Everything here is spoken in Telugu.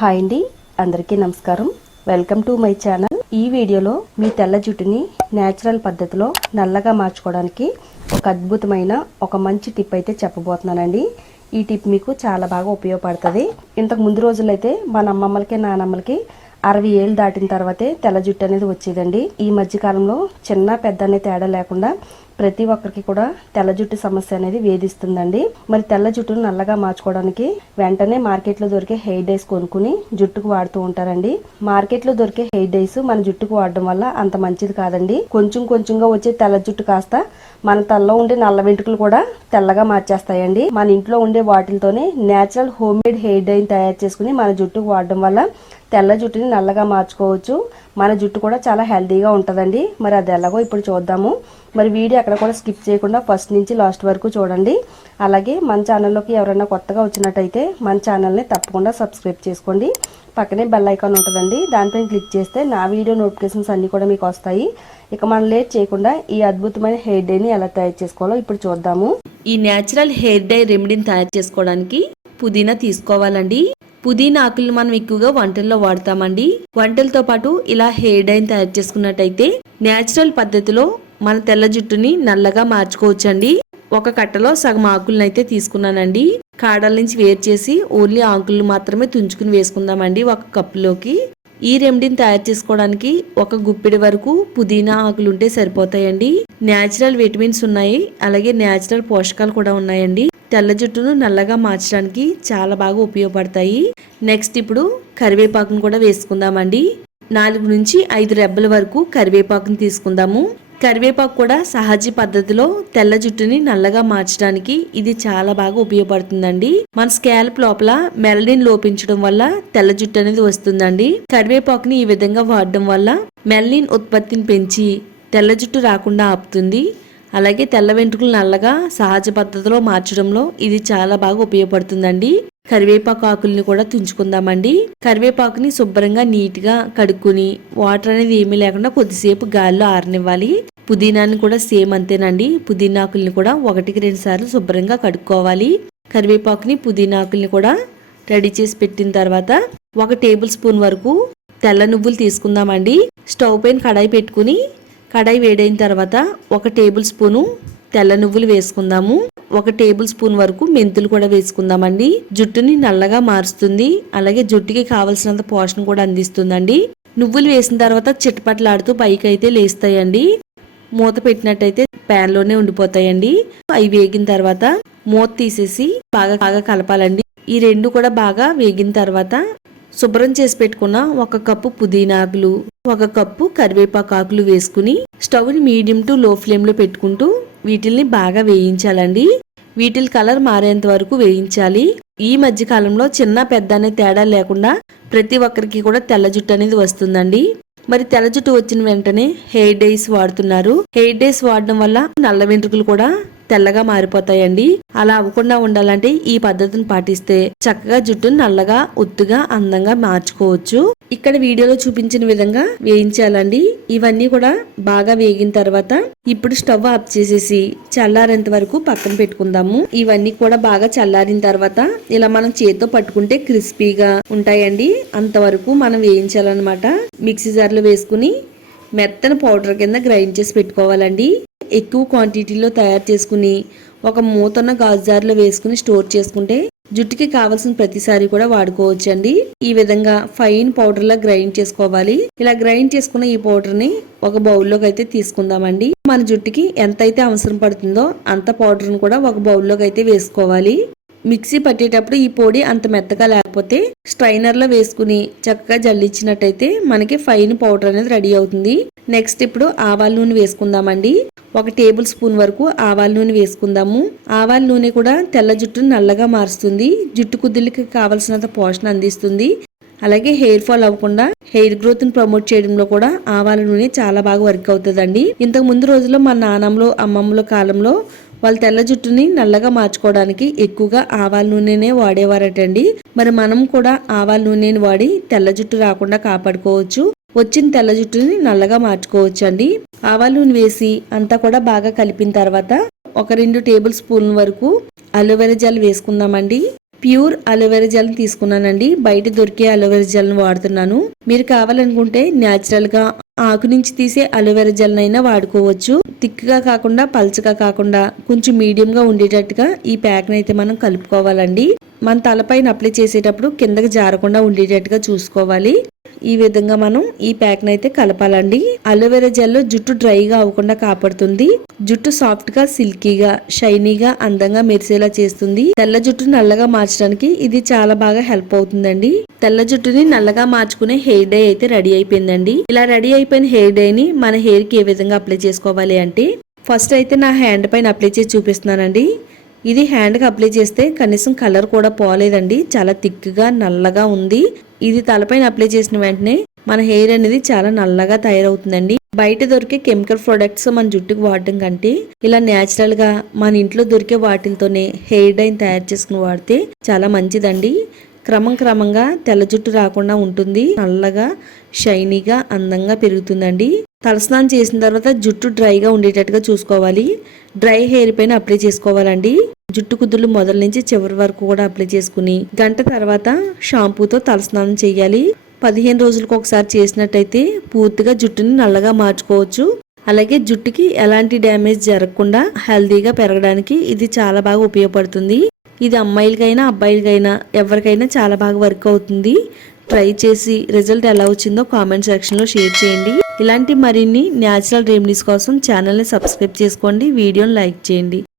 హాయ్ అండి అందరికీ నమస్కారం. Welcome to my channel. ఈ వీడియోలో మీ తెల్ల జుట్టుని న్యాచురల్ పద్ధతిలో నల్లగా మార్చుకోవడానికి ఒక అద్భుతమైన ఒక మంచి టిప్ అయితే చెప్పబోతున్నానండి. ఈ టిప్ మీకు చాలా బాగా ఉపయోగపడుతుంది. ఇంతకు ముందు రోజులైతే మన అమ్మమ్మలకి నానమ్మలకి అరవై ఏళ్ళు దాటిన తర్వాతే తెల్ల జుట్టు అనేది వచ్చేదండి. ఈ మధ్యకాలంలో చిన్న పెద్ద అనే తేడా లేకుండా ప్రతి ఒక్కరికి కూడా తెల్ల జుట్టు సమస్య అనేది వేధిస్తుందండి. మరి తెల్ల జుట్టును నల్లగా మార్చుకోవడానికి వెంటనే మార్కెట్లో దొరికే హెయిర్ డైస్ కొనుక్కుని జుట్టుకు వాడుతూ ఉంటారండి. మార్కెట్లో దొరికే హెయిర్ డైస్ మన జుట్టుకు వాడడం వల్ల అంత మంచిది కాదండి. కొంచెం కొంచెంగా వచ్చే తెల్ల జుట్టు కాస్త మన తలలో ఉండే నల్ల వెంట్రుకలు కూడా తెల్లగా మార్చేస్తాయండి. మన ఇంట్లో ఉండే వాటితోనే నేచురల్ హోమ్ మేడ్ హెయిర్ డైన్ తయారు చేసుకుని మన జుట్టుకు వాడడం వల్ల తెల్ల జుట్టుని నల్లగా మార్చుకోవచ్చు. మన జుట్టు కూడా చాలా హెల్తీగా ఉంటుందండి. మరి అది ఎలాగో ఇప్పుడు చూద్దాము. మరి వీడియో అక్కడ కూడా స్కిప్ చేయకుండా ఫస్ట్ నుంచి లాస్ట్ వరకు చూడండి. అలాగే మన ఛానల్లోకి ఎవరైనా కొత్తగా వచ్చినట్టయితే మన ఛానల్ని తప్పకుండా సబ్స్క్రైబ్ చేసుకోండి. పక్కనే బెల్ ఐకాన్ ఉంటుందండి. దానిపైన క్లిక్ చేస్తే నా వీడియో నోటిఫికేషన్స్ అన్నీ కూడా మీకు వస్తాయి. ఇక మనం లేట్ చేయకుండా ఈ అద్భుతమైన హెయిర్ డేని ఎలా తయారు చేసుకోవాలో ఇప్పుడు చూద్దాము. ఈ న్యాచురల్ హెయిర్ డై రెమెడీని తయారు చేసుకోవడానికి పుదీనా తీసుకోవాలండి. పుదీనా ఆకులు మనం ఎక్కువగా వంటల్లో వాడతామండి. వంటలతో పాటు ఇలా హెయిర్ డైన్ తయారు చేసుకున్నట్టయితే న్యాచురల్ పద్ధతిలో మన తెల్ల జుట్టుని నల్లగా మార్చుకోవచ్చండి. ఒక కట్టలో సగం ఆకులను అయితే తీసుకున్నానండి. కాడల నుంచి వేరు చేసి ఓన్లీ ఆకులు మాత్రమే తుంచుకుని వేసుకుందామండి ఒక కప్పులోకి. ఈ రెమెడీని తయారు చేసుకోవడానికి ఒక గుప్పిడి వరకు పుదీనా ఆకులు ఉంటే సరిపోతాయండి. న్యాచురల్ విటమిన్స్ ఉన్నాయి. అలాగే న్యాచురల్ పోషకాలు కూడా ఉన్నాయండి. తెల్ల జుట్టును నల్లగా మార్చడానికి చాలా బాగా ఉపయోగపడతాయి. నెక్స్ట్ ఇప్పుడు కరివేపాకును కూడా వేసుకుందామండి. నాలుగు నుంచి ఐదు రెబ్బల వరకు కరివేపాకును తీసుకుందాము. కరివేపాకు కూడా సహజ పద్ధతిలో తెల్ల జుట్టుని నల్లగా మార్చడానికి ఇది చాలా బాగా ఉపయోగపడుతుందండి. మన స్కాల్ప్ లోపల మెలడిన్ లోపించడం వల్ల తెల్ల జుట్టు అనేది వస్తుందండి. కరివేపాకుని ఈ విధంగా వాడడం వల్ల మెలడిన్ ఉత్పత్తిని పెంచి తెల్ల జుట్టు రాకుండా ఆపుతుంది. అలాగే తెల్ల వెంట్రుకలు నల్లగా సహజ పద్ధతిలో మార్చడంలో ఇది చాలా బాగా ఉపయోగపడుతుందండి. కరివేపాకు ఆకుల్ని కూడా తుంచుకుందామండి. కరివేపాకుని శుభ్రంగా నీట్గా కడుక్కుని వాటర్ అనేది ఏమీ లేకుండా కొద్దిసేపు గాలిలో ఆరనివ్వాలి. పుదీనాని కూడా సేమ్ అంతేనండి. పుదీనా ఆకుల్ని కూడా ఒకటికి రెండు సార్లు శుభ్రంగా కడుక్కోవాలి. కరివేపాకుని పుదీనా ఆకుల్ని కూడా రెడీ చేసి పెట్టిన తర్వాత ఒక టేబుల్ స్పూన్ వరకు తెల్ల నువ్వులు తీసుకుందామండి. స్టవ్ పైన కడాయి పెట్టుకుని కడాయి వేడైన తర్వాత ఒక టేబుల్ స్పూను తెల్ల నువ్వులు వేసుకుందాము. ఒక టేబుల్ స్పూన్ వరకు మెంతులు కూడా వేసుకుందామండి. జుట్టుని నల్లగా మారుస్తుంది. అలాగే జుట్టుకి కావలసినంత పోషణ కూడా అందిస్తుందండి. నువ్వులు వేసిన తర్వాత చిట్టపట్లాడుతూ పైకి అయితే లేస్తాయండి. మూత పెట్టినట్టయితే ప్యాన్లోనే ఉండిపోతాయండి. అవి వేగిన తర్వాత మూత తీసేసి బాగా బాగా కలపాలండి. ఈ రెండు కూడా బాగా వేగిన తర్వాత శుభ్రం చేసి పెట్టుకున్న ఒక కప్పు పుదీనాకులు ఒక కప్పు కరివేపాకు ఆకులు వేసుకుని స్టవ్ని మీడియం టు లో ఫ్లేమ్లో పెట్టుకుంటూ వీటిల్ని బాగా వేయించాలండి. వీటిల్ కలర్ మారేంత వరకు వేయించాలి. ఈ మధ్య కాలంలో చిన్న పెద్ద అనే తేడా లేకుండా ప్రతి ఒక్కరికి కూడా తెల్ల జుట్టు అనేది వస్తుందండి. మరి తెల్ల జుట్టు వచ్చిన వెంటనే హెయిర్ డైస్ వాడుతున్నారు. హెయిర్ డైస్ వాడడం వల్ల నల్ల వెంట్రుకలు కూడా తెల్లగా మారిపోతాయండి. అలా అవ్వకుండా ఉండాలంటే ఈ పద్ధతిని పాటిస్తే చక్కగా జుట్టును నల్లగా ఒత్తుగా అందంగా మార్చుకోవచ్చు. ఇక్కడ వీడియోలో చూపించిన విధంగా వేయించాలండి. ఇవన్నీ కూడా బాగా వేగిన తర్వాత ఇప్పుడు స్టవ్ ఆఫ్ చేసేసి చల్లారేంత వరకు పక్కన పెట్టుకుందాము. ఇవన్నీ కూడా బాగా చల్లారిన తర్వాత ఇలా మనం చేతితో పట్టుకుంటే క్రిస్పీగా ఉంటాయండి. అంతవరకు మనం వేయించాలన్నమాట. మిక్సీ జార్లో వేసుకుని మెత్తన పౌడర్ కింద గ్రైండ్ చేసి పెట్టుకోవాలండి. ఎక్కువ క్వాంటిటీలో తయారు చేసుకుని ఒక మూతన్న గాజు జార్లో వేసుకుని స్టోర్ చేసుకుంటే జుట్టుకి కావాల్సిన ప్రతిసారి కూడా వాడుకోవచ్చండి. ఈ విధంగా ఫైన్ పౌడర్ లా గ్రైండ్ చేసుకోవాలి. ఇలా గ్రైండ్ చేసుకున్న ఈ పౌడర్ని ఒక బౌల్లోకి అయితే తీసుకుందామండి. మన జుట్టుకి ఎంత అయితే అవసరం పడుతుందో అంత పౌడర్ని కూడా ఒక బౌల్లోకి అయితే వేసుకోవాలి. మిక్సీ పట్టేటప్పుడు ఈ పొడి అంత మెత్తగా లేకపోతే స్ట్రైనర్లో వేసుకుని చక్కగా జల్లించినట్టయితే మనకి ఫైన్ పౌడర్ అనేది రెడీ అవుతుంది. నెక్స్ట్ ఇప్పుడు ఆవాల నూనె వేసుకుందామండి. ఒక టేబుల్ స్పూన్ వరకు ఆవాల నూనె వేసుకుందాము. ఆవాల నూనె కూడా తెల్ల జుట్టును నల్లగా మారుస్తుంది. జుట్టు కుద్దులకి కావలసినంత పోషణ అందిస్తుంది. అలాగే హెయిర్ ఫాల్ అవ్వకుండా హెయిర్ గ్రోత్ని ప్రమోట్ చేయడంలో కూడా ఆవాల నూనె చాలా బాగా వర్క్ అవుతుందండి. ఇంతకు ముందు రోజుల్లో మా నానమ్మలో అమ్మమ్మల కాలంలో వాళ్ళ తెల్ల జుట్టుని నల్లగా మార్చుకోవడానికి ఎక్కువగా ఆవాల నూనెనే వాడేవారటండి. మరి మనం కూడా ఆవాల నూనెని వాడి తెల్ల జుట్టు రాకుండా కాపాడుకోవచ్చు. వచ్చిన తెల్ల జుట్టుని నల్లగా మార్చుకోవచ్చు అండి ఆవాల నూనె వేసి అంతా కూడా బాగా కలిపిన తర్వాత ఒక రెండు టేబుల్ స్పూన్ వరకు అలోవెరా జెల్ వేసుకుందామండి. ప్యూర్ అలోవెరా జెల్ తీసుకున్నానండి. బయట దొరికే అలోవెరా జెల్ వాడుతున్నాను. మీరు కావాలనుకుంటే న్యాచురల్గా ఆకు నుంచి తీసే అలోవెరా జెల్ అయినా వాడుకోవచ్చు. థిక్గా కాకుండా పల్చగా కాకుండా కొంచెం మీడియం గా ఉండేటట్టుగా ఈ ప్యాక్ అయితే మనం కలుపుకోవాలండి. మన తలపైన అప్లై చేసేటప్పుడు కిందకి జారకుండా ఉండేటట్టుగా చూసుకోవాలి. ఈ విధంగా మనం ఈ ప్యాక్ అయితే కలపాలండి. అలోవెరా జెల్లో జుట్టు డ్రైగా అవ్వకుండా కాపాడుతుంది. జుట్టు సాఫ్ట్గా సిల్కీగా షైనీగా అందంగా మెరిసేలా చేస్తుంది. తెల్ల జుట్టు నల్లగా మార్చడానికి ఇది చాలా బాగా హెల్ప్ అవుతుందండి. తెల్ల జుట్టుని నల్లగా మార్చుకునే హెయిర్ డై అయితే రెడీ అయిపోయిందండి. ఇలా రెడీ అయిపోయిన హెయిర్ డై ని మన హెయిర్కి ఏ విధంగా అప్లై చేసుకోవాలి అంటే ఫస్ట్ అయితే నా హ్యాండ్ పైన అప్లై చేసి చూపిస్తున్నానండి. ఇది హ్యాండ్కి అప్లై చేస్తే కనీసం కలర్ కూడా పోలేదండి. చాలా థిక్గా నల్లగా ఉంది. ఇది తలపైన అప్లై చేసిన వెంటనే మన హెయిర్ అనేది చాలా నల్లగా తయారవుతుందండి. బయట దొరికే కెమికల్ ప్రొడక్ట్స్ మన జుట్టుకు వాడడం కంటే ఇలా నేచురల్గా మన ఇంట్లో దొరికే వాటిలతోనే హెయిర్ డైన్ తయారు చేసుకుని వాడితే చాలా మంచిదండి. క్రమం క్రమంగా తెల్ల జుట్టు రాకుండా ఉంటుంది. నల్లగా షైనీగా అందంగా పెరుగుతుందండి. తలస్నానం చేసిన తర్వాత జుట్టు డ్రైగా ఉండేటట్టుగా చూసుకోవాలి. డ్రై హెయిర్ పైన అప్లై చేసుకోవాలండి. జుట్టు కుదులు మొదల నుంచి చివరి వరకు కూడా అప్లై చేసుకుని గంట తర్వాత షాంపూతో తలస్నానం చేయాలి. పదిహేను రోజులకు ఒకసారి చేసినట్టయితే పూర్తిగా జుట్టుని నల్లగా మార్చుకోవచ్చు. అలాగే జుట్టుకి ఎలాంటి డ్యామేజ్ జరగకుండా హెల్దీగా పెరగడానికి ఇది చాలా బాగా ఉపయోగపడుతుంది. ఇది అమ్మాయిలకైనా అబ్బాయిలకైనా ఎవరికైనా చాలా బాగా వర్క్ అవుతుంది. ట్రై చేసి రిజల్ట్ ఎలా వచ్చిందో కామెంట్ సెక్షన్లో షేర్ చేయండి. ఇలాంటి మరిన్ని న్యాచురల్ రెమెడీస్ కోసం ఛానల్ని సబ్స్క్రైబ్ చేసుకోండి వీడియోని లైక్ చేయండి.